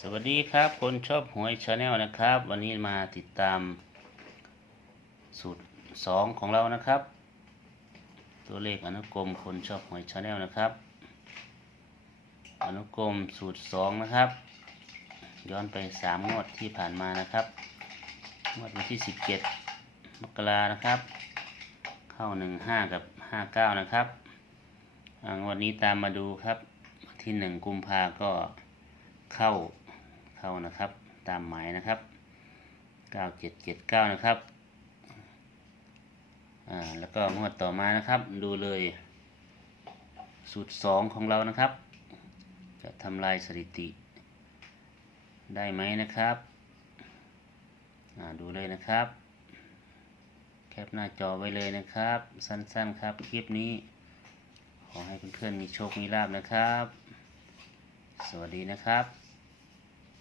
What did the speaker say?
สวัสดีครับคนชอบหวยชาแนลนะครับ วันนี้มาติดตามสูตรสองของเรานะครับ ตัวเลขอนุกรมคนชอบหวยชาแนลนะครับ อนุกรมสูตรสองนะครับ ย้อนไปสามงวดที่ผ่านมานะครับ งวดวันที่สิบเจ็ดมกรานะครับ เข้าหนึ่งห้ากับห้าเก้านะครับงวดนี้ตามมาดูครับที่หนึ่งกุมภาก็เข้า เข้านะครับ ตามหมายนะครับเก้าเจ็ดเจ็ดเก้านะครับอ่าแล้วก็งวดต่อมานะครับ ดูเลยสูตรสองของเรานะครับ จะทำลายสถิติ ได้ไหมนะครับอ่าดูเลยนะครับ แคปหน้าจอไว้เลยนะครับ สั้นๆครับ คลิปนี้ ขอให้เพื่อนๆมีโชค มีลาบนะครับ สวัสดีนะครับ